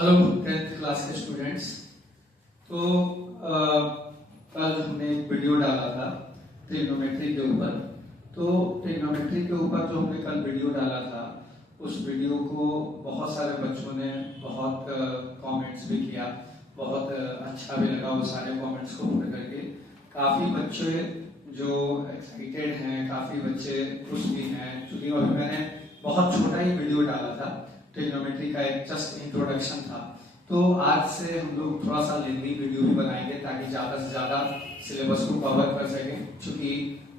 Hello 10th class के students. तो कल हमने एक वीडियो डाला था ट्रिग्नोमेट्री के ऊपर। तो ट्रिग्नोमेट्री के ऊपर जो हमने कल वीडियो डाला था, उस वीडियो को बहुत सारे बच्चों ने बहुत कमेंट्स भी किया, बहुत अच्छा भी लगा वो सारे कमेंट्स को पढ़ करके। काफ़ी बच्चे जो एक्साइटेड हैं, काफ़ी बच्चे खुश भी हैं, क्योंकि अभी मैंने बहुत छोटा ही वीडियो डाला था, ट्रिग्नोमेट्री का एक जस्ट इंट्रोडक्शन था। तो आज से हम लोग थोड़ा सा लेंदी वीडियो भी बनाएंगे ताकि ज़्यादा से ज़्यादा सिलेबस को कवर कर सकें, क्योंकि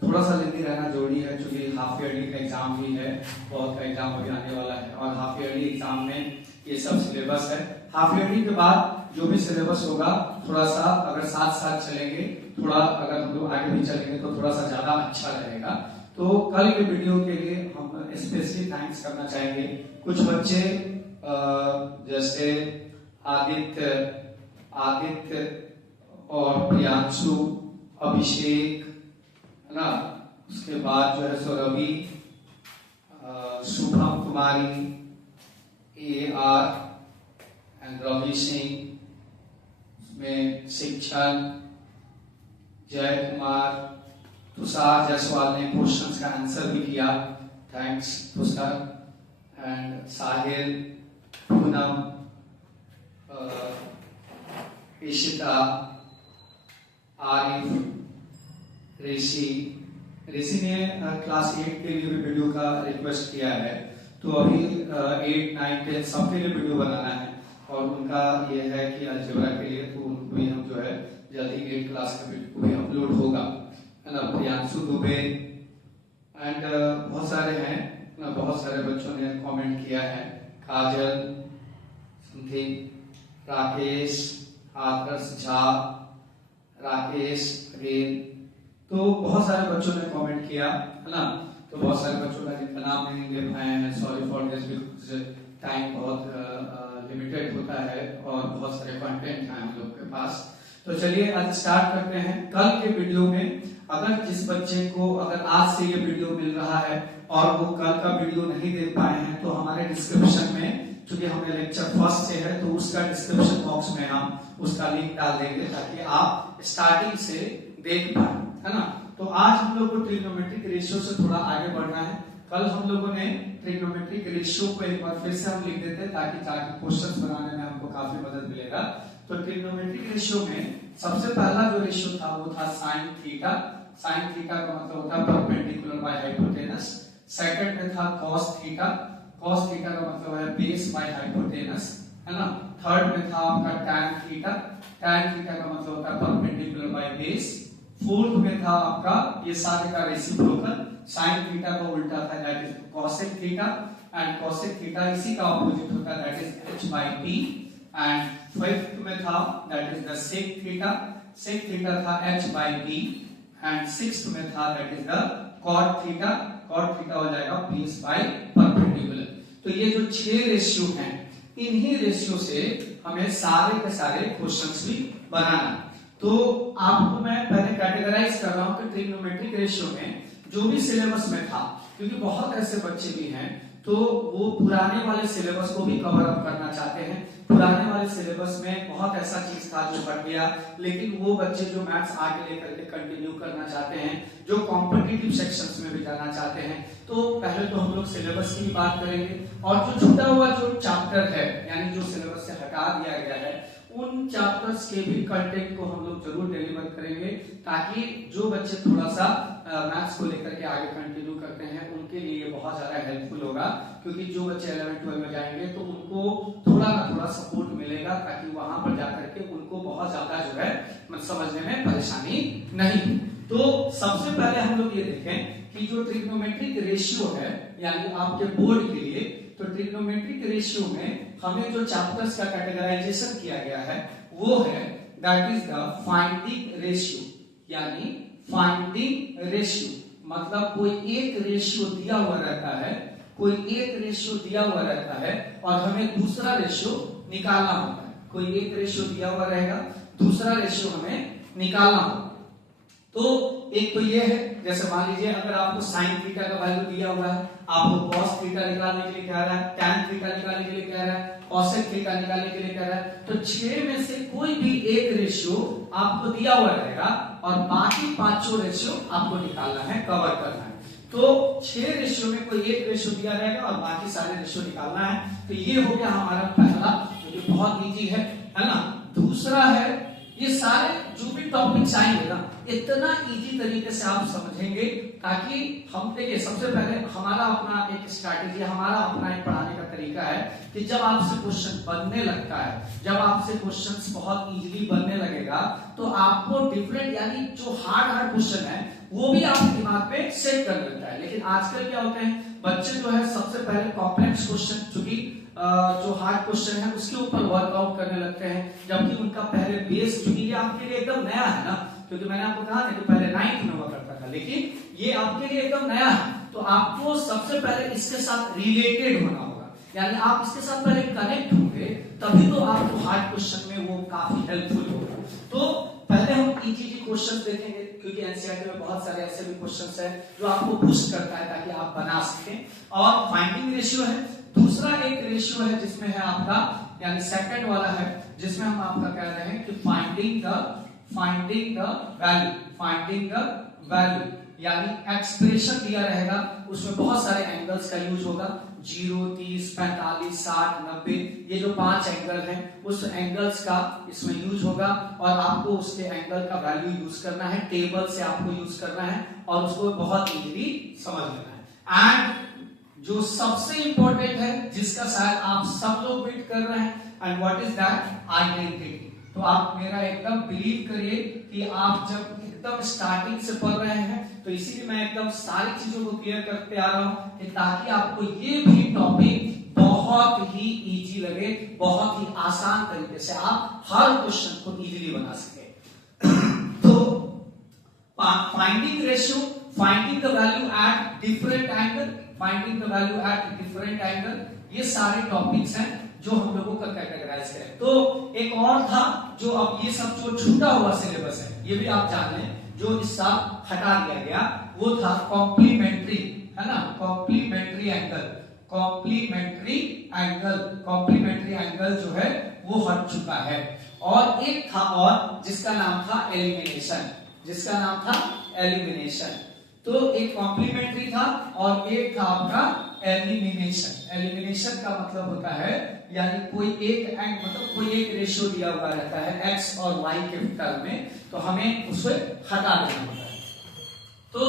थोड़ा सा लेंदी रहना जरूरी है, क्योंकि हाफ ईयरली का एग्जाम भी है, बहुत का एग्जाम अभी आने वाला है और हाफ ईयरली एग्जाम में ये सब सिलेबस है। हाफ ईयरली के बाद जो भी सिलेबस होगा थोड़ा सा अगर साथ साथ चलेंगे, थोड़ा अगर हम लोग आगे भी चलेंगे तो थोड़ा सा ज्यादा अच्छा रहेगा। तो कल के वीडियो के लिए हम स्पेशली थैंक्स करना चाहेंगे कुछ बच्चे, जैसे आदित्य और प्रियांशु, अभिषेक, है ना, उसके बाद जो है सो रवि, शुभम कुमारी, AR एंड रवि सिंह, में शिक्षण, जय कुमार, तुषार जायसवाल ने क्वेश्चंस का आंसर भी किया, थैंक्स तुषार, एंड साहिल, पूनम, इशिता, आरिफ, ऋषि ने क्लास 8 के लिए भी वीडियो का रिक्वेस्ट किया है। तो अभी 8, 9, 10 सबके लिए वीडियो बनाना है और उनका ये है कि अलजेब्रा के लिए, तो उनको भी हम जो है जल्दी 8 क्लास का वीडियो भी अपलोड होगा, है ना। प्रियांशु दुबे एंड बहुत सारे हैं ना, बहुत सारे बच्चों ने कमेंट किया है, काजल, समथिंग, राकेश, आदर्श झा, राकेश अगेन, तो बहुत सारे बच्चों ने कमेंट किया, है ना। तो बहुत सारे बच्चों का जिनका नाम नहीं ले पाए हैं, sorry for this, because time बहुत लिमिटेड होता है और बहुत सारे कंटेंट हैं हम लोग के पास। तो चलिए आज स्टार्ट करते हैं। कल के वीडियो में अगर जिस बच्चे को अगर आज से ये वीडियो मिल रहा है और वो कल का वीडियो नहीं देख पाए हैं, तो हमारे डिस्क्रिप्शन में, क्योंकि हमें लेक्चर फर्स्ट से है, तो उसका डिस्क्रिप्शन बॉक्स में हम उसका लिंक डाल देंगे ताकि आप स्टार्टिंग से देख पाए, है ना। तो आज हम लोग को ट्रिग्नोमेट्रिक रेशियो से थोड़ा आगे बढ़ना है। कल हम लोगों ने ट्रिग्नोमेट्रिक रेशियो को एक बार फिर से हम लिख देते हैं ताकि क्वेश्चंस बनाने में हमको काफी मदद मिलेगा। तो ट्रिग्नोमेट्रिक रेशियो में सबसे पहला जो रेशियो था वो था साइन थीटा। साइन थीटा का मतलब होता है परपेंडिकुलर बाय हाइपोटेनस। सेकंड में था कॉस थीटा। कॉस थीटा का मतलब है बेस बाय हाइपोटेनस, है ना। थर्ड में था आपका टैन थीटा। टैन थीटा का मतलब होता है परपेंडिकुलर बाय बेस। फोर्थ में था आपका ये सारे का रेसिप्रोकल। साइन थीटा का उल्टा था, that is cosec theta, and cosec theta इसी का ऑपोजिट होता है, that is h by p। And fifth में था that is the sec theta. Sec theta था h by p। And sixth में था that is the cot theta. Cot theta हो जाएगा बेस बाय परपेंडिकुलर। तो ये जो 6 रेशियो हैं, इन्हीं रेशियो से हमें सारे के सारे क्वेश्चंस भी बनाना। तो आपको मैं पहले कैटेगराइज कर रहा हूं कि ट्रिग्नोमेट्रिक रेशियो में जो भी सिलेबस में था, क्योंकि बहुत ऐसे बच्चे भी हैं तो वो पुराने वाले सिलेबस को भी कवर अप करना चाहते हैं। पुराने वाले सिलेबस में बहुत ऐसा चीज था जो बढ़ गया, लेकिन वो बच्चे जो मैथ्स आगे लेकर के कंटिन्यू करना चाहते हैं, जो कॉम्पिटिटिव सेक्शंस में भी जाना चाहते हैं, तो पहले तो हम लोग सिलेबस की बात करेंगे और जो छूटा हुआ जो चैप्टर है, यानी जो सिलेबस से हटा दिया गया है, उन चैप्टर्स के भी कंटेंट को हम लोग जरूर डिलीवर करेंगे ताकि जो बच्चे थोड़ा सा मैथ्स को लेकर के आगे कंटिन्यू करते हैं उनके लिए ये बहुत ज्यादा हेल्पफुल होगा। क्योंकि जो बच्चे 11-12 में जाएंगे तो उनको थोड़ा ना थोड़ा सपोर्ट मिलेगा ताकि वहां पर जाकर के उनको बहुत ज्यादा जो है समझने में परेशानी नहीं। तो सबसे पहले हम लोग ये देखें कि जो ट्रिग्नोमेट्रिक रेशियो है, यानी आपके बोर्ड के लिए, तो ट्रिग्नोमेट्रिक रेशियो में हमें जो चैप्टर्स का कैटेगराइजेशन किया गया है वो है that is the finding ratio. यानी फाइंडिंग रेशियो मतलब कोई एक रेशियो दिया हुआ रहता है, कोई एक रेशियो दिया हुआ रहता है और हमें दूसरा रेशियो निकालना होता है। कोई एक रेशियो दिया हुआ रहेगा, दूसरा रेशियो हमें निकालना होगा। तो एक तो ये है, जैसे मान लीजिए अगर आपको साइन थीटा का वैल्यू दिया हुआ है, आपको cos थीटा निकालने के लिए कह रहा है, tan थीटा निकालने के लिए कह रहा है, cosec थीटा निकालने के लिए कह रहा है। तो 6 में से कोई भी एक रेशियो आपको दिया हुआ रहेगा और बाकी पांचों रेशियो आपको निकालना है, कवर करना है। तो 6 रेशियो में कोई एक रेशियो दिया रहेगा और बाकी सारे रेशियो निकालना है। तो ये हो गया हमारा पहला, जो बहुत इजी है ना। दूसरा है, ये सारे जो भी टॉपिक्स आएंगे ना, इतना इजी तरीके से आप समझेंगे ताकि हम देखिए, सबसे पहले हमारा अपना एक स्ट्रैटेजी, हमारा अपना एक पढ़ाने का तरीका है कि जब आपसे क्वेश्चन बनने लगता है, जब आपसे क्वेश्चंस बहुत इजीली बनने लगेगा, तो आपको डिफरेंट यानी जो हार्ड क्वेश्चन है वो भी आपके दिमाग पे सेट कर लेता है। लेकिन आजकल क्या होता है, बच्चे जो है सबसे पहले कॉम्प्लेक्स क्वेश्चन, चूंकि जो हार्ड क्वेश्चन है उसके ऊपर वर्कआउट करने लगते हैं, जबकि उनका पहले बेस, चूंकि ये आपके लिए एकदम नया है ना, क्योंकि मैंने आपको कहा था कि पहले 9th में हुआ करता था, लेकिन ये आपके लिए एकदम नया है। तो आपको सबसे पहले इसके साथ रिलेटेड होना होगा, यानी आप इसके साथ पहले कनेक्ट होंगे, तभी तो आपको हार्ड क्वेश्चन में वो काफी हेल्पफुल होगा। तो पहले हम इजी क्वेश्चन देखेंगे, क्योंकि एनसीईआरटी में बहुत सारे ऐसे भी क्वेश्चंस हैं जो आपको बूस्ट करता है ताकि आप बना सकें। और फाइंडिंग रेशियो है, दूसरा एक रेशियो है जिसमें है आपका, यानी सेकंड वाला है, जिसमें हम आपका कह रहे हैं कि फाइंडिंग द वैल्यू, यानी एक्सप्रेशन दिया रहेगा, उसमें बहुत सारे एंगल्स का यूज होगा, 0, 30, 45, 60, 90, ये जो 5 एंगल हैं उस एंगल्स का इसमें यूज होगा और आपको उसके एंगल का वैल्यू यूज करना है, टेबल से आपको यूज करना है और उसको बहुत इजीली समझ लेना है। एंड जो सबसे इंपॉर्टेंट है, जिसका शायद आप सब लोग वेट कर रहे हैं, and what is that, identity. तो आप मेरा एकदम बिलीव करिए कि आप जब एकदम स्टार्टिंग से पढ़ रहे हैं, तो इसीलिए मैं एकदम सारी चीजों को क्लियर करते आ रहा हूं कि ताकि आपको ये भी टॉपिक बहुत ही इजी लगे, बहुत ही आसान तरीके से आप हर क्वेश्चन को इजीली बना सके। तो finding ratio, finding the value at different angle, ये सारे टॉपिक्स हैं जो हम लोगों का कैटेगराइज करें। तो एक और था जो, अब ये सब जो छूटा हुआ सिलेबस है ये भी आप जान लें, जो इस साल हटा दिया गया, वो था कॉम्प्लीमेंट्री, है ना, कॉम्प्लीमेंट्री एंगल जो है वो हट चुका है। और एक था और जिसका नाम था एलिमिनेशन, तो एक कॉम्प्लीमेंट्री था और एक था आपका एलिमिनेशन का मतलब होता है, यानी कोई एक रेशियो दिया हुआ रहता है x और y के टर्म में, तो हमें उसे हटा देना होता है। तो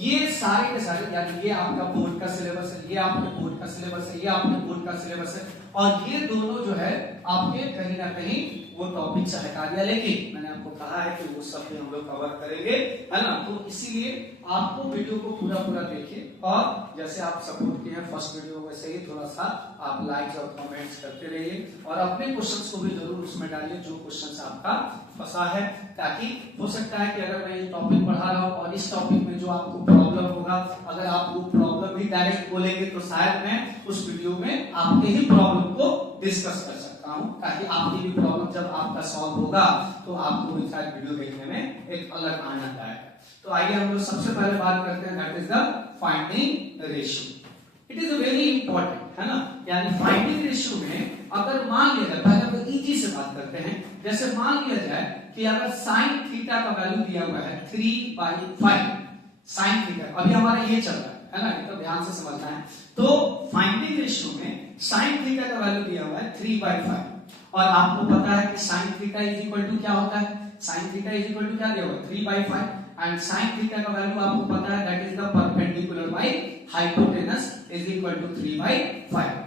ये सारे के सारे, यानी ये आपका बोर्ड का सिलेबस है, ये आपके बोर्ड का सिलेबस है, ये आपके बोर्ड का सिलेबस है, और ये दोनों जो है आपके कहीं ना कहीं वो टॉपिक से हटा दिया, लेकिन मैंने आपको कहा है कि वो सब भी हम लोग कवर करेंगे, है ना। तो इसीलिए आपको वीडियो को पूरा देखिए, और जैसे आप सपोर्ट किए हैं फर्स्ट वीडियो, वैसे ही थोड़ा सा आप लाइक्स और कमेंट्स करते रहिए, और अपने क्वेश्चंस को भी जरूर उसमें डालिए जो क्वेश्चंस आपका फंसा है, ताकि हो सकता है कि अगर मैं ये टॉपिक पढ़ा रहा हूँ और इस टॉपिक में जो आपको प्रॉब्लम होगा, अगर आप वो प्रॉब्लम भी डायरेक्ट बोलेंगे, तो शायद मैं उस वीडियो में आपके ही प्रॉब्लम को डिस्कस कर सकता हूं, ताकि आपकी भी प्रॉब्लम जब आपका सॉल्व होगा तो आपको भी शायद वीडियो देखने में एक अलग आनंद आएगा। तो आइए हम लोग सबसे पहले बात करते हैं, that is the finding ratio. It is very important, है ना, यानी फाइंडिंग रेशियो में अगर मान लिया जाए, पहले तो इजी से बात करते हैं, जैसे मान लिया जाए कि अगर साइन थीटा का वैल्यू दिया हुआ है 3/5, साइन थीटा अभी हमारा ये चल रहा है ना, तो ध्यान से समझना है। तो फाइंडिंग रेशियो में साइन थीटा का वैल्यू दिया हुआ है 3/5, और आपको पता है कि sine theta is equal to क्या होता है, sine theta is equal to क्या दिया हुआ है 3/5, एंड साइन थीटा का वैल्यू आपको पता है that is the perpendicular by hypotenuse is equal to 3/5।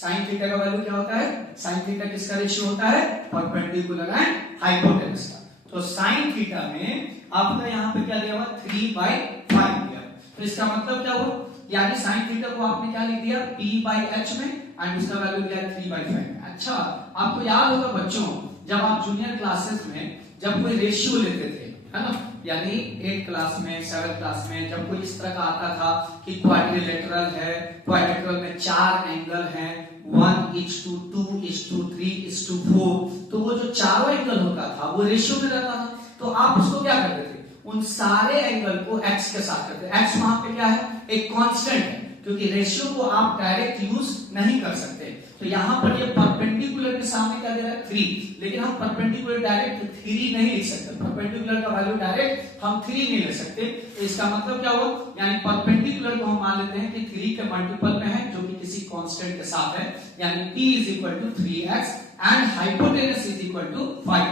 Sine theta का वैल्यू क्या होता है, साइन थीटा किसका रेशियो होता है, परपेंडिकुलर एंड हाइपोटेनस का। तो साइन थीटा में आपका यहाँ पे क्या दिया हुआ 3/5 दिया, तो इसका मतलब क्या हुआ, यानी साइन थीटा को आपने क्या लिख दिया p/h में, एंड उसका वैल्यू दिया 3/5। अच्छा, आपको याद होगा बच्चों, जब आप जूनियर क्लासेस में जब कोई रेशियो लेते थे, है ना, यानी 8th क्लास में 7th क्लास में जब कोई इस तरह का आता था कि क्वाड्रिलेटरल है, क्वाड्रिलेटरल में 4 एंगल हैं, 1:2:3:4, तो वो जो चारों एंगल होता था वो रेशियो में रहता था, तो आप उसको क्या करते थे, उन सारे एंगल को x के साथ करते। x वहां पे क्या है, एक कांस्टेंट है, क्योंकि रेशियो को आप डायरेक्ट यूज नहीं कर सकते। तो यहाँ पर ये परपेंडिकुलर के सामने क्या दे रहा है 3, लेकिन हम परपेंडिकुलर डायरेक्ट 3 नहीं लिख सकते, परपेंडिकुलर का वैल्यू डायरेक्ट हम 3 नहीं ले सकते। इसका मतलब क्या हुआ, यानी परपेंडिकुलर को हम मान लेते हैं कि 3 के मल्टीपल में है जो कि किसी कांस्टेंट के साथ है, यानी p = 3x एंड हाइपोटेनस = 5।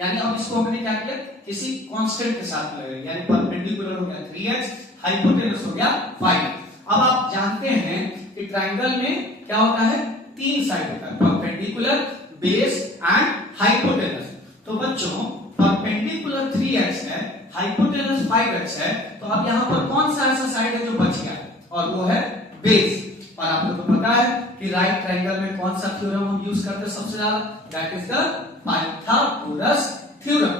यानी अब इसको हमने क्या किया, किसी कांस्टेंट के साथ लगाया, यानी परपेंडिकुलर हो गया 3x, हाइपोटेनस हो गया 5। अब आप जानते हैं कि ट्रायंगल में क्या होता है, 3 साइड होता है, परपेंडिकुलर, बेस एंड हाइपोटेनस। तो बच्चों परपेंडिकुलर 3x है, हाइपोटेनस 5x है, तो अब यहाँ पर कौन सा ऐसा साइड है जो बच गया, और वो है बेस। और आपको तो पता है कि राइट ट्रायंगल में कौन सा थ्योरम हम यूज करते हैं सबसे ज्यादा, that is the Pythagoras theorem.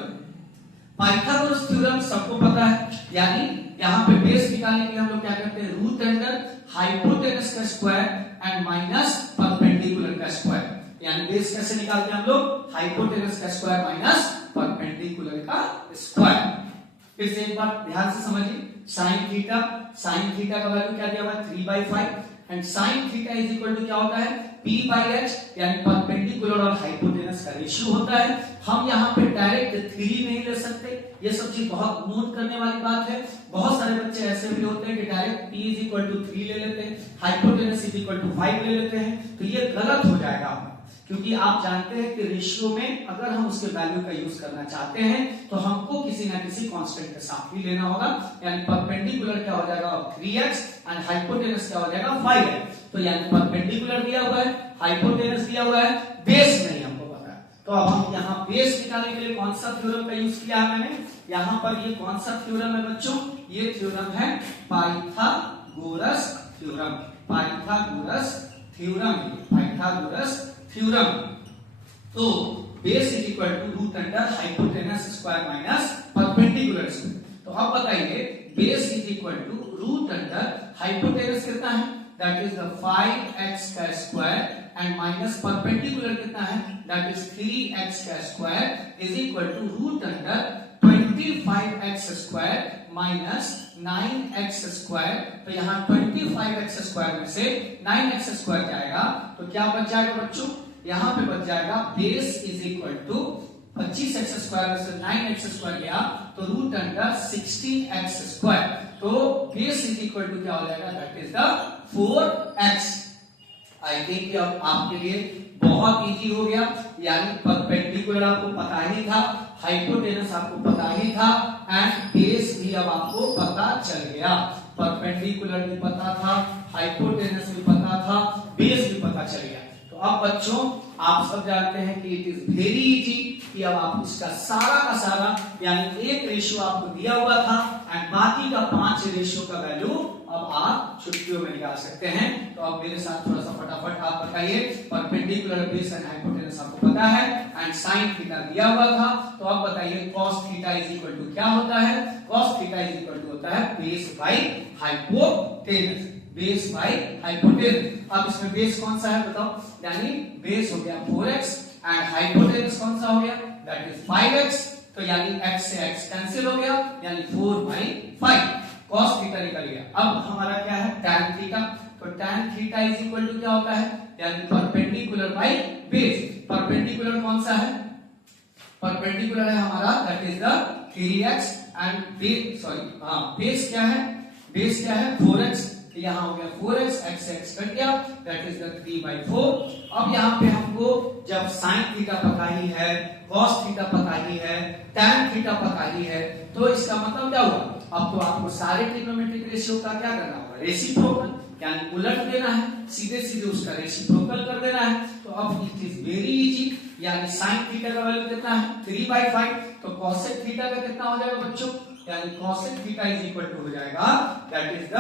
Pythagoras theorem सबको पता है, यानी यहाँ पे बेस निकालने के लिए हम लोग क्या करते हैं, रूट अंडर हाइपोटेनस का स्क्वायर एंड माइनस परपेंडिकुलर का स्क्वायर। यानी बेस कैसे निकालते हैं हम लोग, हाइपोटेनस का स्क्वायर माइनस परपेंडिकुलर का स्क्वायर। फिर से एक बार ध्यान से समझिए, साइन थीटा का वैल्यू क्या दिया हुआ है 3/5 एंड साइन थीटा = क्या होता है p/h, यानी परपेंडिकुलर और हाइपोटेनस का रेशियो होता है। हम यहाँ पे डायरेक्ट 3 नहीं ले सकते, ये सब चीज बहुत नोट करने वाली बात है। बहुत सारे बच्चे ऐसे भी होते हैं कि डायरेक्ट p = 3 ले लेते हैं, हाइपोटेनस = 5 ले लेते हैं, तो ये गलत हो जाएगा, क्योंकि आप जानते हैं कि रेशियो में अगर हम उसके वैल्यू का यूज करना चाहते हैं तो हमको किसी ना किसी कांस्टेंट के साथ ही लेना होगा। यानी परपेंडिकुलर क्या हो जाएगा 3x एंड हाइपोटेनस क्या हो जाएगा 5x। तो यानी परपेंडिकुलर दिया हुआ है, हाइपोटेनस दिया हुआ है, बेस नहीं हमको पता है। तो अब हम यहाँ बेस निकालने के लिए कौन सा थ्योरम का यूज किया है मैंने, यहाँ पर ये कौन सा थ्योरम है बच्चों, ये थ्योरम है पाइथागोरस थ्योरम। Pythagoras theorem. तो base = root under hypotenuse square minus perpendicular square. तो अब बताइए बेस = रूट अंडर हाइपोटेनस कितना है, दैट इज द 5x का स्क्वायर एंड माइनस परपेंडिकुलर कितना है, दैट इज 3x का square = root under 25x square minus 9x square. तो यहाँ 25x स्क्वायर में से 9x स्क्वायर जाएगा, तो क्या बच जाएगा बच्चों, यहाँ पे बच जाएगा बेस = 25x स्क्वायर में से 9x स्क्वायर गया तो रूट अंडर 16x स्क्वायर। तो बेस = क्या हो जाएगा, that is the 4x। I think अब आपके लिए बहुत इजी हो गया, यानी परपेंडिकुलर आपको पता ही था, हाइपोटेनस आपको पता ही था एंड बेस भी अब आपको पता चल गया। परपेंडिकुलर भी पता था, हाइपोटेनस भी पता था, बेस भी पता चल गया। तो अब बच्चों आप सब जानते हैं कि इट इज वेरी इजी कि अब आप इसका सारा का सारा, यानी एक रेशियो आपको दिया हुआ था एंड बाकी का 5 रेशियो का वैल्यू अब आप छुट्टियों में निकाल सकते हैं। तो अब मेरे साथ थोड़ा सा फटाफट आप बताइए, परपेंडिकुलर, बेस एंड हाइपोटेनस आपको पता है एंड साइन थीटा दिया हुआ था। तो अब बताइए cos थीटा = क्या होता है, cos थीटा = होता है base by hypotenuse, base by hypotenuse. अब इसमें बेस कौन सा है बताओ, यानी बेस हो गया 4x एंड हाइपोटेनस कौन सा हो गया, दैट इज 5x। तो यानी x से x कैंसिल हो गया, यानी 4/5 cos थीटा निकल गया। अब हमारा क्या है tan थीटा। तो tan थीटा = क्या होता है, यानी परपेंडिकुलर बाय बेस। परपेंडिकुलर कौन सा है, परपेंडिकुलर है हमारा that is the 3x and base क्या है, बेस क्या है 4x। यहाँ हो गया 4x, x से x कट गया, दैट इज द 3/4। अब यहाँ पे हमको जब sin थीटा पता ही है, cos थीटा पता ही है, tan थीटा पता ही है, तो इसका मतलब क्या हुआ, अब तो आपको सारे ट्रिग्नोमेट्रिक रेशियो का क्या करना होगा, रेसिप्रोकल, यानी उलट देना है, सीधे सीधे उसका रेसिप्रोकल कर देना है। तो अब इट इज वेरी इजी, यानी sin थीटा का वैल्यू कितना है 3/5, तो cosec थीटा का कितना हो जाएगा बच्चों, यानी cosec थीटा = हो जाएगा दैट इज द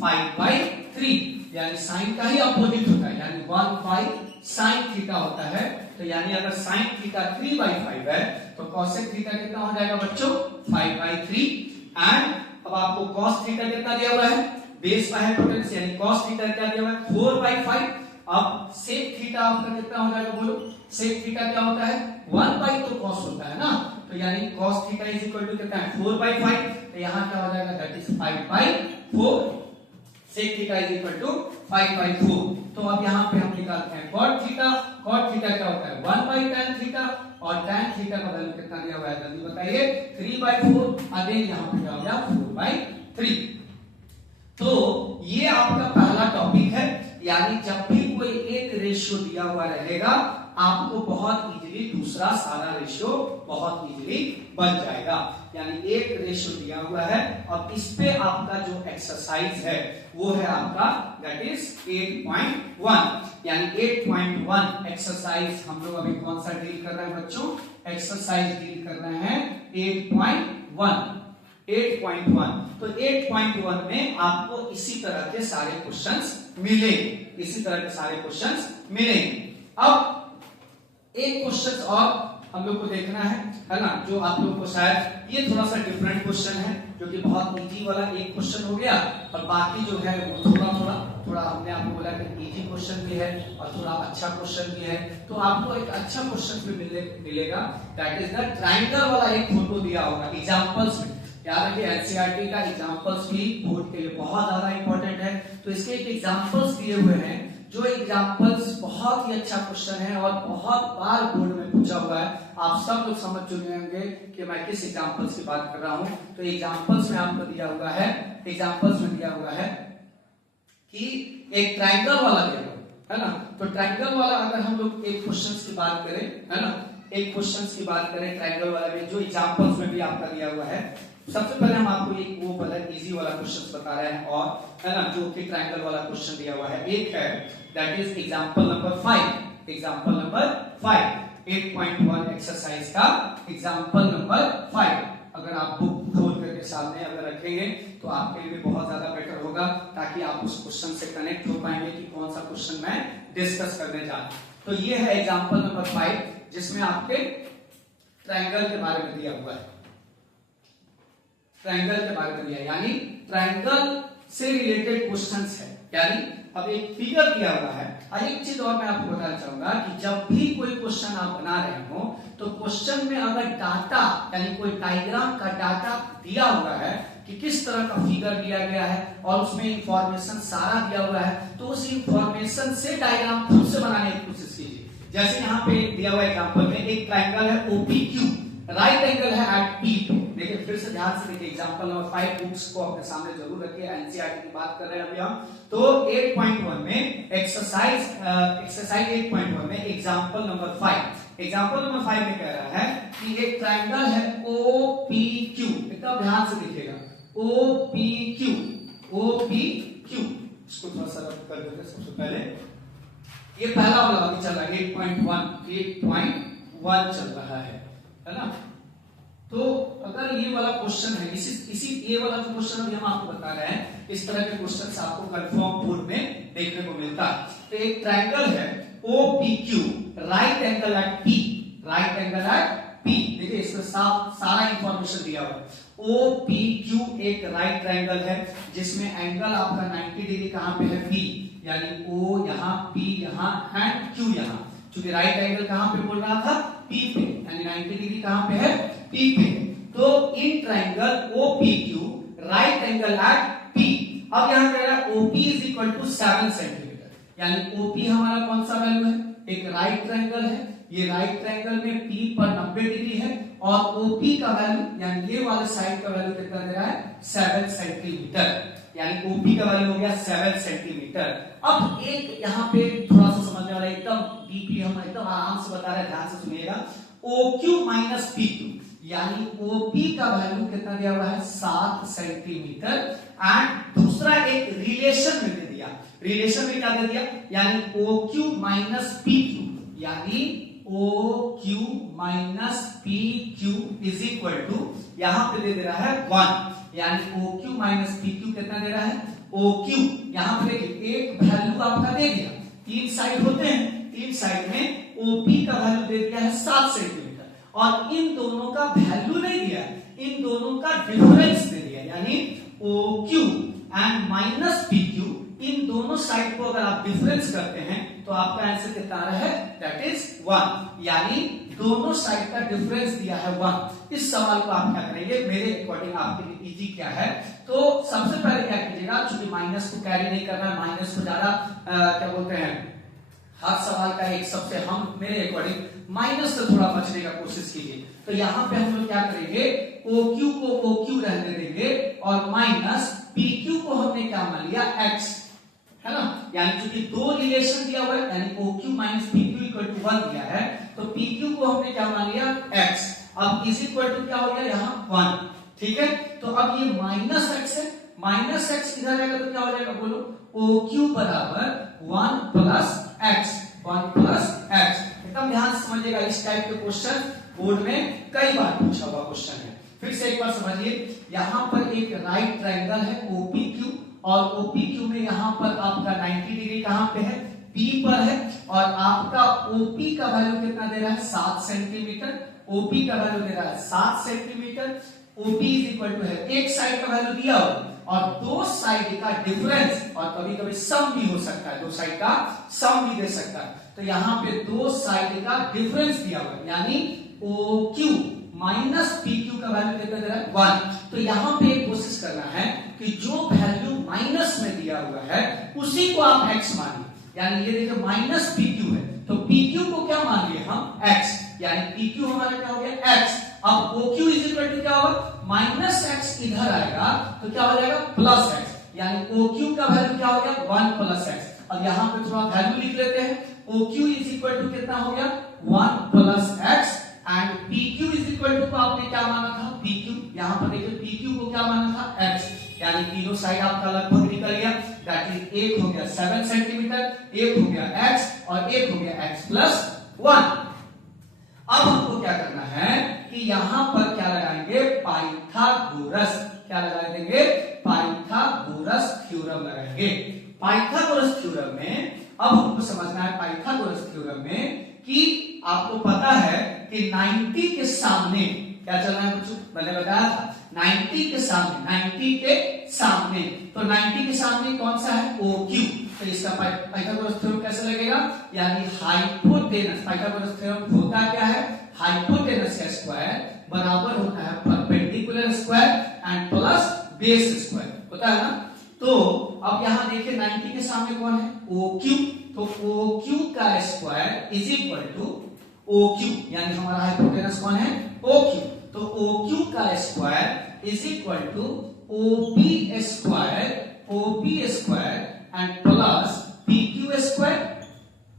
5/3, यानी sin का ही अपोजिट होता है, यानी 1/sin थीटा होता है। तो यानी अगर sin थीटा 3/5 है तो cosec थीटा कितना हो जाएगा बच्चों 5/3। एंड अब आपको cos थीटा कितना दिया हुआ है, बेस बाय हाइपोटेनस, यानी cos थीटा क्या दिया हुआ है 4/5। अब sec थीटा आपका कितना हो जाएगा बोलो, sec थीटा क्या होता है 1/, तो cos होता है ना, तो यानी cos थीटा = कितना है 4/5। तो यहाँ क्या हो जाएगा that is 5/4। sec theta is equal to 5/4। तो अब यहाँ पे हम निकालते हैं cot थीटा क्या होता है 1/tan थीटा, और tan थीटा का वैल्यू कितना दिया हुआ है जल्दी बताइए 3/4। अगेन यहाँ पे क्या हो गया 4/3। तो ये आपका पहला टॉपिक है, यानी जब भी कोई एक रेशियो दिया हुआ रहेगा आपको बहुत इजीली दूसरा सारा रेशियो बहुत इजीली बन जाएगा। यानी एक रेशियो दिया हुआ है और इस पे आपका जो एक्सरसाइज है वो है आपका दैट इज 8.1। यानी 8.1 एक्सरसाइज हम लोग अभी कौन सा डील कर रहे हैं बच्चों, एक्सरसाइज डील कर रहे हैं 8.1। तो 8.1 में आपको इसी तरह के सारे क्वेश्चंस मिलेंगे। अब एक क्वेश्चन और हम लोग को देखना है ना, जो आप लोग को शायद ये थोड़ा सा डिफरेंट क्वेश्चन है, जो कि बहुत इजी वाला एक क्वेश्चन हो गया, और बाकी जो है वो थोड़ा हमने आपको बोला कि इजी क्वेश्चन भी है और थोड़ा अच्छा क्वेश्चन भी है। तो आपको एक अच्छा क्वेश्चन भी मिलेगा, दैट इज द ट्रायंगल वाला एक फोटो दिया होगा एग्जांपल्स में। याद रखिए एनसीईआरटी का एग्जांपल्स भी बोर्ड के लिए बहुत ज्यादा इंपॉर्टेंट है। तो इसके एक एग्जांपल्स दिए हुए हैं, जो एग्जांपल्स बहुत ही अच्छा क्वेश्चन है और बहुत बार बोर्ड में पूछा हुआ है। आप सब लोग समझ चुके होंगे कि मैं किस एग्जांपल्स की बात कर रहा हूं। तो एग्जांपल्स में आपको दिया हुआ है कि एक ट्रायंगल वाला दिया हुआ है ना। तो ट्रायंगल वाला अगर हम लोग एक क्वेश्चन की बात करें, है ना, एक क्वेश्चन की बात करें ट्रायंगल वाला में, जो एग्जांपल्स में भी आपका दिया हुआ है, सबसे पहले हम आपको एक वो वाला इजी वाला क्वेश्चन बता रहे हैं, और है ना, जो कि ट्रायंगल वाला क्वेश्चन दिया हुआ है। एक है that is example number 5 8.1 exercise का एग्जांपल नंबर 5। अगर आप बुक खोल करके सामने अगर रखेंगे तो आपके लिए बहुत ज्यादा बेटर होगा, ताकि आप उस क्वेश्चन से कनेक्ट हो पाएंगे कि कौन सा क्वेश्चन मैं डिस्कस करने जा रहा हूं। तो ये है एग्जांपल नंबर 5, जिसमें आपके ट्रायंगल के बारे में दिया हुआ है, यानी ट्रायंगल से रिलेटेड क्वेश्चंस है। यानी अब एक फिगर दिया हुआ है। एक चीज और मैं आपको बताना चाहूंगा कि जब भी कोई क्वेश्चन आप बना रहे हो, तो क्वेश्चन में अगर डाटा यानी कोई डायग्राम का डाटा दिया हुआ है कि किस तरह का फिगर दिया गया है और उसमें इंफॉर्मेशन सारा दिया हुआ है, तो उस इंफॉर्मेशन से डायग्राम खुद से बनाने की कोशिश कीजिए। जैसे यहाँ पे दिया हुआ एग्जांपल में एक ट्रायंगल है OPQ, राइट एंगल है एट P। देखिए फिर से ध्यान से देखिए, एग्जांपल नंबर 5 बुक्स को अपने सामने जरूर रखिए, एनसीईआरटी की बात कर रहे हैं अभी हम। तो 8.1 में एक्सरसाइज 8.1 में एग्जांपल नंबर 5 में कह रहा है कि एक ट्रायंगल है OPQ, एकदम ध्यान से देखिएगा, OPQ। इसको थोड़ा सा रब कर देते सबसे पहले। ये पहला वाला अभी चल रहा है 8.1 चल रहा है ना। तो अगर ये वाला क्वेश्चन है, इसी ये वाला जो क्वेश्चन अभी हम आपको बता रहे हैं, इस तरह के क्वेश्चंस आपको कंफर्म बोर्ड में देखने को मिलता है। तो एक ट्रायंगल है OPQ, right angle at P। देखिए इसमें सारा इंफॉर्मेशन दिया हुआ है। OPQ एक राइट ट्रायंगल है जिसमें एंगल आपका 90 डिग्री कहां पे है P, यानी O यहां, P यहां एंड Q यहां। क्योंकि राइट एंगल कहां पे बोल रहा था P पे, यानी 90 डिग्री कहां पे है P पे। तो in triangle OPQ right angle at P। अब यहां कह रहा है OP is equal to 7 centimetre, यानी OP हमारा कौन सा वैल्यू है, एक राइट ट्रायंगल है। ये राइट ट्रायंगल में P पर 90 डिग्री है और OP का वैल्यू यानी ये वाले साइड का वैल्यू कितना दे रहा है 7 सेंटीमीटर, यानी OP का वैल्यू हो गया 7 सेंटीमीटर। अब एक यहाँ पे थोड़ा सा समझने वाला, एकदम डीपली हम एकदम आराम से बता रहे हैं, ध्यान से सुनिएगा। OQ माइनस PQ, यानी OP का वैल्यू कितना दिया हुआ है 7 सेंटीमीटर, एंड दूसरा एक रिलेशन में दे दिया। रिलेशन में क्या दे दिया, यानी OQ माइनस PQ, यानी OQ minus PQ is equal to, यहां पे दे रहा है 1, यानी OQ माइनस PQ कितना दे रहा है, OQ यहां पे देखिए एक वैल्यू आपका दे दिया, 3 साइड होते हैं, 3 साइड में OP का वैल्यू दे दिया है 7 सेंटीमीटर, और इन दोनों का वैल्यू नहीं दिया, इन दोनों का डिफरेंस दे दिया, यानी OQ एंड माइनस PQ, इन दोनों साइड को अगर आप डिफरेंस करते हैं तो तो आपका आंसर कितना आ रहा है, दैट इज 1, यानी दोनों साइड का डिफरेंस दिया है 1। इस सवाल को आप क्या करेंगे, मेरे अकॉर्डिंग आपके लिए इजी क्या है, तो सबसे पहले क्या कीजिएगा, चूंकि माइनस को कैरी नहीं करना, माइनस को ज्यादा क्या बोलते हैं, हर सवाल का एक सबसे, हम मेरे अकॉर्डिंग माइनस से थोड़ा बचने का कोशिश कीजिए। तो यहाँ पे हम लोग क्या करेंगे, OQ को OQ रहने देंगे और माइनस PQ को हमने क्या मान लिया, X, है ना, यानी चूंकि दो रिलेशन दिया हुआ है, यानी OQ minus PQ equal to 1 दिया है, तो PQ को हमने क्या मान लिया, X। अब इज इक्वल टू क्या हो गया यहाँ 1, ठीक है। तो अब ये माइनस x है, माइनस x इधर रहेगा तो क्या हो जाएगा, बोलो, OQ बराबर 1 प्लस x, 1 प्लस x। एकदम ध्यान से समझिएगा, इस टाइप के क्वेश्चन बोर्ड में कई बार पूछा हुआ क्वेश्चन है। फिर से एक बार समझिए, यहाँ पर एक राइट ट्रायंगल है OPQ, और OPQ में यहाँ पर आपका 90 डिग्री कहाँ पे है, P पर है, और आपका OP का वैल्यू कितना दे रहा है, 7 सेंटीमीटर, OP का वैल्यू दे रहा है 7 centimetre. OP is equal to है, एक साइड का वैल्यू दिया हो और दो साइड का डिफरेंस, और कभी कभी सम भी हो सकता है, दो साइड का सम भी दे सकता है। तो यहाँ पे दो साइड का डिफरेंस दिया हुआ है, यानी OQ माइनस PQ का वैल्यू कितना दे रहा है, 1। तो यहाँ पे एक कोशिश करना है कि जो वैल्यू माइनस में दिया हुआ है उसी को आप x मानिए, यानी ये देखिए माइनस PQ है, तो PQ को क्या मान लिए हम, x, यानी PQ हमारा क्या हो गया, x। अब OQ इज इक्वल टू क्या होगा, माइनस x इधर आएगा तो क्या हो जाएगा, प्लस x, यानी OQ का वैल्यू क्या हो गया, 1 प्लस x। अब यहाँ पे थोड़ा वैल्यू लिख लेते हैं, OQ इज इक्वल टू कितना हो गया, 1 plus x, and PQ is equal to आपने क्या माना था, PQ, यहाँ पर देखिए PQ को क्या माना था, x, यानी तीनों साइड आपका लगभग निकल गया, दैट इज एक हो गया 7 सेंटीमीटर, एक हो गया x और एक हो गया x प्लस 1। अब हमको क्या करना है कि यहां पर क्या लगाएंगे, पाइथागोरस, क्या लगा देंगे, पाइथागोरस थ्योरम लगाएंगे। पाइथागोरस थ्योरम में अब हमको समझना है, पाइथागोरस थ्योरम में कि आपको पता है कि 90 के सामने क्या चलना है बच्चों, मैंने बताया था 90 के सामने, 90 के सामने, तो 90 के सामने कौन सा है, OQ। तो इसका पाइथागोरस थ्योरम कैसे लगेगा, यानी हाइपोटेनस, पाइथागोरस थ्योरम होता क्या है, हाइपोटेनस का स्क्वायर बराबर होता है perpendicular square and plus base square, होता है ना। तो अब यहां देखिए 90 के सामने कौन है, OQ, तो OQ का square is equal to OQ, यानी हमारा हाइपोटेनस कौन है, OQ, तो OQ का square is equal to OP square and plus PQ square.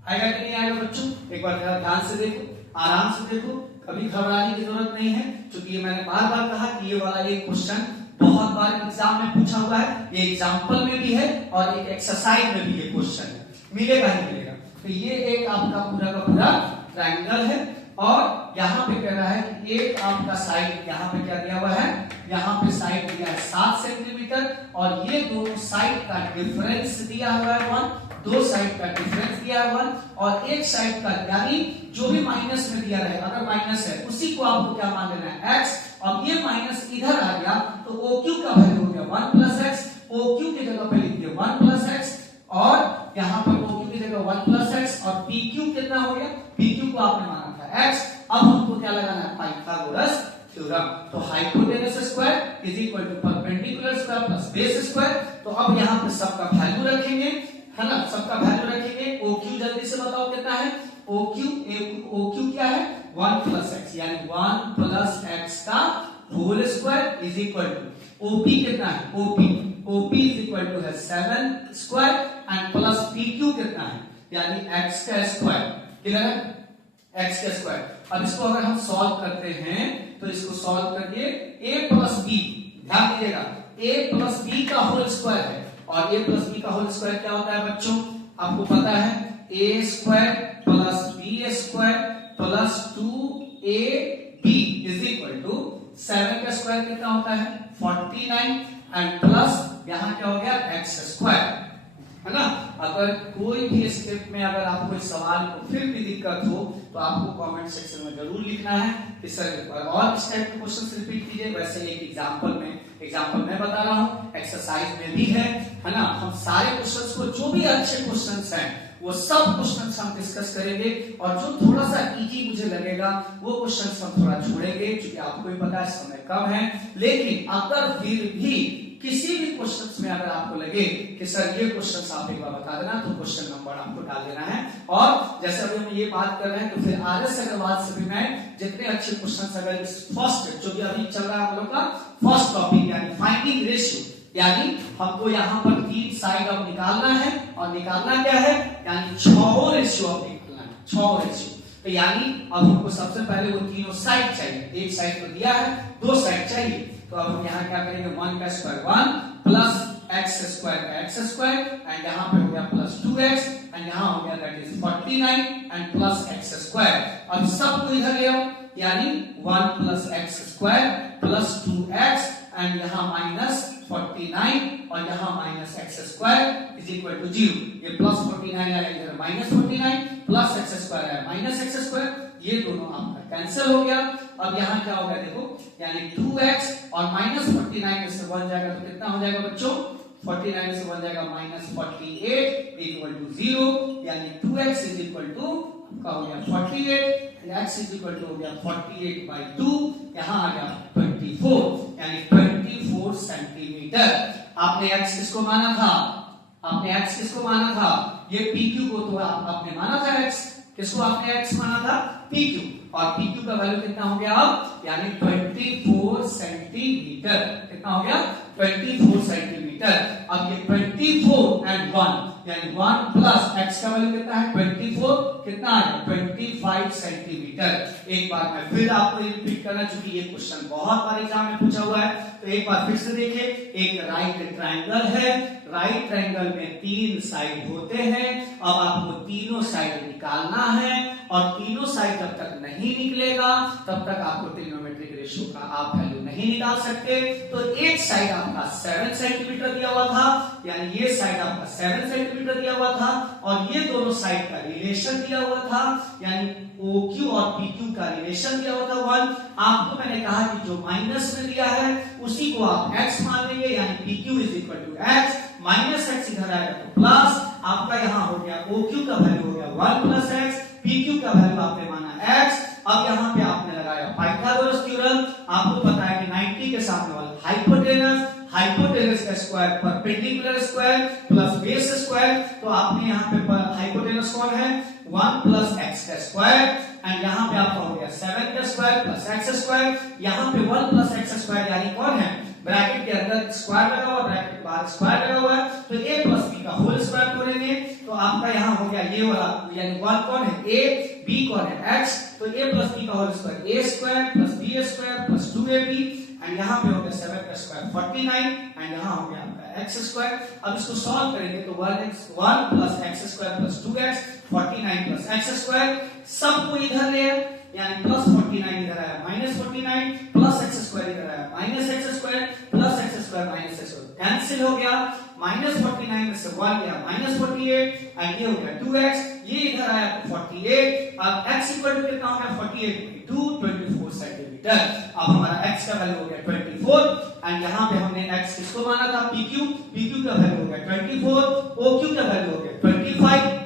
आएगा कि नहीं आएगा बच्चों, एक बार ध्यान से देखो, आराम से देखो, कभी घबराने की जरूरत नहीं है, क्योंकि ये मैंने बार बार कहा कि ये वाला एक क्वेश्चन बहुत बार एग्जाम में पूछा हुआ है, ये एग्जाम्पल में भी है और एक एक्सरसाइज में भी ये क्वेश्चन है, मिलेगा ही मिलेगा। तो ये एक आपका पूरा का पूरा ट्रायंगल है, और यहाँ पे कह रहा है कि एक आपका साइड यहाँ पे क्या दिया हुआ है, यहाँ पे साइड दिया है 7 सेंटीमीटर, और ये दोनों साइड का डिफरेंस दिया हुआ है 1, दो साइड का डिफरेंस दिया है 1, और एक साइड का, यानी जो भी माइनस में दिया रहे, अगर माइनस है उसी को आपको क्या मान लेना है, x। अब ये माइनस इधर आ गया तो OQ का वैल्यू हो गया 1 प्लस x, OQ की जगह पे लिख दिया 1 प्लस x, और यहाँ पर OQ की जगह 1 प्लस x, और PQ कितना हो गया, PQ को आपने माना था x। अब हमको क्या लगाना है, पाइथागोरस थ्योरम। तो hypotenuse square is equal to perpendicular square plus base square. तो अब यहाँ पे सबका वैल्यू रखेंगे, है ना, सबका वैल्यू रखेंगे। OQ जल्दी से बताओ कितना है, OQ क्या है, 1 प्लस x, यानी 1 प्लस x का whole square is equal to OP कितना है, OP इज इक्वल टू है 7 स्क्वायर एंड प्लस PQ कितना है, यानी x का स्क्वायर, क्लियर है, x का स्क्वायर। अब इसको अगर हम सॉल्व करते हैं तो इसको सॉल्व करिए, a प्लस b, ध्यान दीजिएगा, a प्लस b का होल स्क्वायर है, और a प्लस b का होल स्क्वायर क्या होता है बच्चों, आपको पता है, a square plus b square plus 2ab is equal to 7 का स्क्वायर कितना होता है, 49, एंड प्लस यहां क्या हो गया, x स्क्वायर, है ना। अगर कोई भी स्टेप में अगर आपको इस सवाल को फिर भी दिक्कत हो तो आपको कमेंट सेक्शन में जरूर लिखना है कि सर और इस टाइप के क्वेश्चन रिपीट कीजिए। वैसे एक एग्जांपल मैं बता रहा हूं, एक्सरसाइज में भी है ना। हम सारे क्वेश्चंस को, जो भी अच्छे क्वेश्चंस हैं वो सब क्वेश्चंस हम डिस्कस करेंगे, और जो थोड़ा सा इजी मुझे लगेगा वो क्वेश्चंस हम थोड़ा छोड़ेंगे, क्योंकि आपको भी पता है समय कम है। लेकिन अगर फिर भी किसी भी क्वेश्चंस में अगर आपको लगे कि सर ये क्वेश्चंस आप एक बार बता देना, तो क्वेश्चन नंबर आपको डाल देना है। और जैसे अभी हम ये बात कर रहे हैं, तो फिर आर एस अग्रवाल से भी मैं जितने अच्छे क्वेश्चंस अगर इस फर्स्ट जो भी अभी चल रहा है हम लोग का फर्स्ट टॉपिक यानी फाइंडिंग रेशियो, यानी हमको यहाँ पर 3 साइड अब निकालना है, और निकालना क्या है, यानी 6 रेशियो अब निकालना है, 6 रेशियो। तो यानी अब हमको सबसे पहले वो तीनों साइड चाहिए, एक साइड तो दिया है, 2 साइड चाहिए। तो अब हम यहाँ क्या करेंगे, 1 का स्क्वायर 1 प्लस एक्स स्क्वायर का एक्स स्क्वायर, एंड यहाँ पे हो गया प्लस 2x, एंड यहाँ हो गया that is 49 and plus x square. अब सबको इधर ले आओ, यानी 1 plus x square plus 2x, and यहाँ माइनस 49 और यहाँ minus x square is equal to 0। ये प्लस 49 आया, इधर माइनस 49, प्लस एक्स स्क्वायर आया माइनस एक्स स्क्वायर, ये दोनों आपका कैंसिल हो गया। अब यहाँ क्या हो गया देखो, यानी 2x और माइनस 49 में से 1 जाएगा तो कितना हो जाएगा बच्चों, 49 में से 1 जाएगा माइनस 48 इक्वल टू 0, यानी 2x इज इक्वल टू का हो गया 48 and x is equal to हो गया 48/2, यहाँ आ गया 24, यानी 24 सेंटीमीटर। आपने x किसको माना था, आपने x किसको माना था, ये PQ को तो आपने माना था x, किसको आपने x माना था, PQ, और PQ का वैल्यू कितना हो गया अब, यानी 24 सेंटीमीटर, कितना हो गया 24 सेंटीमीटर। अब ये 24 एंड 1 यानी 1 प्लस x का वैल्यू कितना है 24, कितना है 25 सेंटीमीटर। एक बार मैं फिर आपको रिपीट करना, क्योंकि ये क्वेश्चन बहुत बार एग्जाम में पूछा हुआ है, तो एक बार फिर से देखिए। एक राइट ट्रायंगल है, राइट ट्रायंगल में 3 साइड होते हैं। अब आपको तीनों साइड निकालना है, और तीनों साइड जब तक नहीं निकलेगा तब तक आपको ट्रिग्नोमेट्रिक रेशियो का आप वैल्यू नहीं निकाल सकते। तो एक साइड आपका 7 सेंटीमीटर दिया हुआ था, यानी ये साइड आपका 7 सेंटीमीटर दिया हुआ था, और ये दोनों साइड का रिलेशन दिया हुआ था, यानी OQ और PQ का रिलेशन दिया हुआ था 1। आपको मैंने कहा कि जो माइनस में दिया है उसी को आप x मान लेंगे, यानी PQ is equal to x, minus x इधर आएगा तो प्लस, आपका यहाँ हो गया OQ का वैल्यू हो गया 1 प्लस x, PQ का वैल्यू आपने माना x। अब यहाँ पे आपने लगाया पाइथागोरस थ्योरम, आपको पता है कि 90 के सामने वाला हाइपोटेनस, हाइपोटेनस का square perpendicular square plus base square, तो आपने यहाँ पे हाइपोटेनस कौन है 1 प्लस x का स्क्वायर, एंड यहाँ पे आपका हो गया 7 का स्क्वायर प्लस x स्क्वायर, यहाँ पे 1 प्लस x स्क्वायर यानी कौन है, ब्रैकेट के अंदर स्क्वायर लगा हुआ, ब्रैकेट के बाहर स्क्वायर लगा हुआ है, तो a प्लस b का होल स्क्वायर करेंगे, तो आपका यहाँ हो गया ये वाला, यानी 1 कौन है a, b कौन है x, तो a प्लस b का whole square a square plus b square plus 2ab, and यहाँ पे हो गया 7 का स्क्वायर 49, एंड यहाँ हो गया आपका x स्क्वायर। अब इसको सॉल्व करेंगे तो 1 plus x square plus 2x 49 plus x square, सबको इधर ले, यानी प्लस 49 इधर आया माइनस 49 प्लस x स्क्वायर इधर आया minus x square plus x square minus x square cancel हो गया, माइनस 49 में से 1 गया माइनस 48, एंड ये हो गया 2x, ये इधर आया 48, अब x इक्वल टू कितना हो गया 48/2 24 सेंटीमीटर। अब हमारा x का वैल्यू हो गया 24, एंड यहाँ पे हमने x किसको माना था PQ, PQ का वैल्यू हो गया 24, OQ का वैल्यू हो गया 25।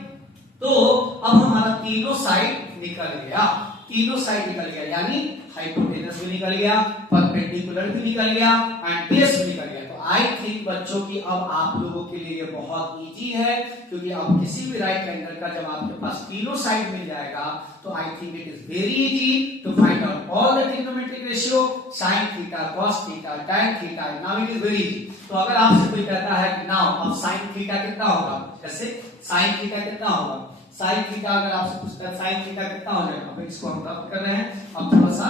तो अब हमारा तीनों साइड निकल गया, तीनों साइड निकल गया, यानी हाइपोटेनस भी निकल गया, परपेंडिकुलर भी निकल गया, एंड बेस भी निकल गया। तो आई थिंक बच्चों की अब आप लोगों के लिए ये बहुत इजी है, क्योंकि अब किसी भी राइट ट्रायंगल का जब आपके पास तीनों साइड मिल जाएगा, तो I think it is very easy to find out all the trigonometric ratio, sin theta, cos theta, tan theta, now it is very easy. तो अगर आपसे कोई कहता है कि नाउ अब sin थीटा कितना होगा, जैसे sin थीटा कितना होगा, sin थीटा अगर आपसे पूछता है sin थीटा कितना हो जाएगा, अब इसको हम रब कर रहे हैं। अब थोड़ा सा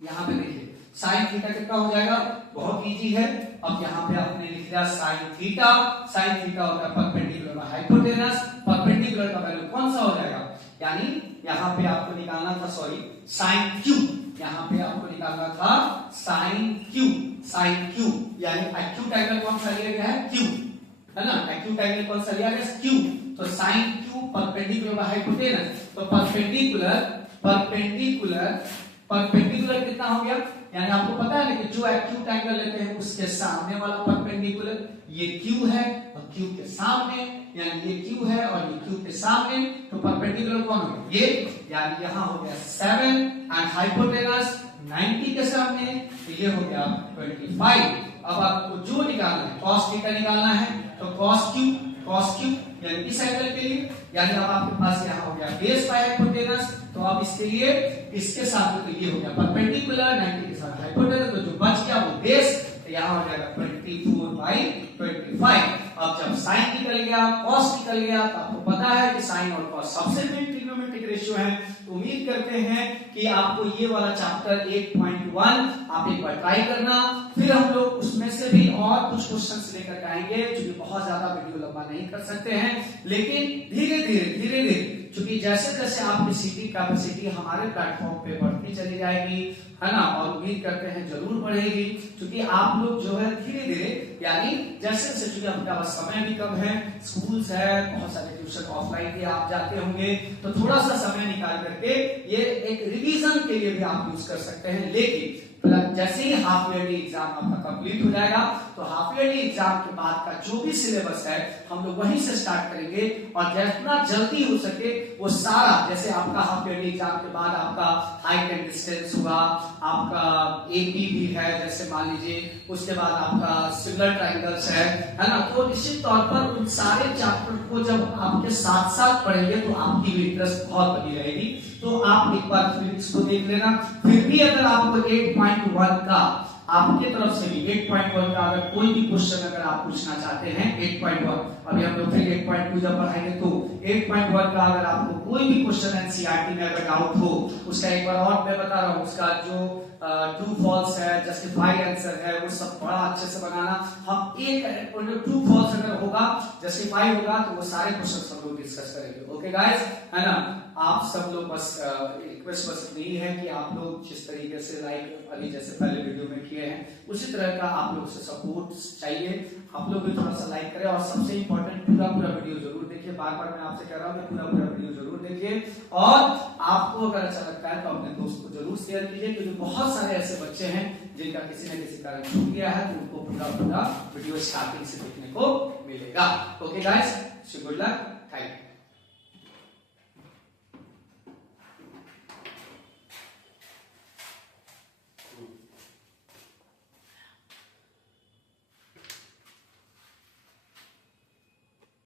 यहाँ पे देखिए sin थीटा कितना हो जाएगा, बहुत इजी है। अब यहाँ पे आपने लिख दिया sin थीटा होता है परपेंडिकुलर बाय हाइपोटेनस, परपेंडिकुलर का वैल्यू कौन सा हो जाएगा, यानी यहाँ पे आपको निकालना था sin q, यहाँ पे आपको निकालना था sin q, यानी एक्यूट एंगल कौन सा लिया गया है q, है ना, एक्यूट एंगल कौन सा लिया गया q, तो sin q perpendicular by hypotenuse, तो परपेंडिकुलर परपेंडिकुलर कितना हो गया, यानी आपको पता है ना कि जो एक्यूट एंगल लेते हैं उसके सामने वाला परपेंडिकुलर, ये Q है और Q के सामने, यानी ये Q है और ये Q के सामने, तो परपेंडिकुलर कौन हो गया ये, यानी यहां हो गया 7 एंड हाइपोटेनस 90 के सामने, तो ये हो गया 25। अब आपको जो निकालना है cos थीटा निकालना है, तो cos Q यानी इस एंगल के लिए, यानी अब आपके पास यहाँ हो गया बेस बाय हाइपोटेनस, तो अब इसके लिए इसके साथ में तो ये हो गया परपेंडिकुलर 90 के साथ हाइपोटेनस, तो जो बच गया वो बेस, तो यहाँ हो जाएगा 24/25। अब जब साइन निकल गया cos निकल गया, तो आपको पता है कि साइन और cos सबसे मेन ट्रिग्नोमेट्रिक रेशियो है, तो उम्मीद करते हैं कि आपको ये वाला चैप्टर 8.1 आप एक बार ट्राई करना, फिर हम लोग उसमें से भी और कुछ क्वेश्चंस लेकर आएंगे, जो कि बहुत ज्यादा वीडियो लंबा नहीं कर सकते हैं, लेकिन धीरे धीरे क्योंकि जैसे जैसे आपकी सीटिंग कैपेसिटी हमारे प्लेटफॉर्म पे बढ़ती चली जाएगी, है ना, और उम्मीद करते हैं जरूर बढ़ेगी, क्योंकि आप लोग जो है धीरे धीरे, यानी जैसे जैसे चूंकि आपका पास समय भी कम है, स्कूल्स है, बहुत सारे ट्यूशन ऑफलाइन भी आप जाते होंगे, तो थोड़ा सा समय निकाल करके ये एक रिवीजन के लिए भी आप यूज कर सकते हैं, लेकिन जैसे ही हाफ ईयरली एग्जाम आपका कंप्लीट हो जाएगा, तो हाफ ईयरली एग्जाम के बाद का जो भी सिलेबस है हम लोग वहीं से स्टार्ट करेंगे, और जितना जल्दी हो सके वो सारा, जैसे आपका हाफ ईयरली एग्जाम के बाद आपका हाइट एंड डिस्टेंस हुआ, आपका एपी भी है, जैसे मान लीजिए, उसके बाद आपका सिमिलर ट्रायंगल्स है ना, तो निश्चित तौर पर उन सारे चैप्टर को जब आपके साथ साथ पढ़ेंगे तो आपकी भी इंटरेस्ट बहुत बनी रहेगी, तो आप एक बार फिजिक्स को देख लेना। फिर भी अगर आपको 8.1 का आपके तरफ से भी 8.1 का अगर कोई भी क्वेश्चन अगर आप पूछना चाहते हैं 8.1, अभी हम लोग फिर 8.2 जब पढ़ाएंगे, तो 8.1 का अगर आपको कोई भी क्वेश्चन एनसीईआरटी में अगर डाउट हो, उसका एक बार और मैं बता रहा हूँ, उसका जो ट्रू फॉल्स है, जस्टिफाइड आंसर है, वो सब बड़ा अच्छे से बनाना। हम एक ट्रू फॉल्स अगर होगा, जस्टिफाई होगा, तो वो सारे क्वेश्चन हम लोग डिस्कस करेंगे। ओके गाइस, है ना, आप सब लोग बस रिक्वेस्ट बस यही है कि आप लोग जिस तरीके से लाइक अभी जैसे पहले वीडियो में किए हैं, उसी तरह का आप लोग से सपोर्ट चाहिए, आप लोग भी थोड़ा सा लाइक करें, और सबसे इंपॉर्टेंट पूरा वीडियो जरूर देखिए। बार बार मैं आपसे कह रहा हूँ कि पूरा वीडियो जरूर देखिए, और आपको अगर अच्छा लगता है तो अपने दोस्त को जरूर शेयर कीजिए, क्योंकि बहुत सारे ऐसे बच्चे हैं जिनका किसी न किसी कारण छूट गया है, तो उनको पूरा वीडियो स्टार्टिंग से देखने को मिलेगा। Okay guys, good luck, thank you.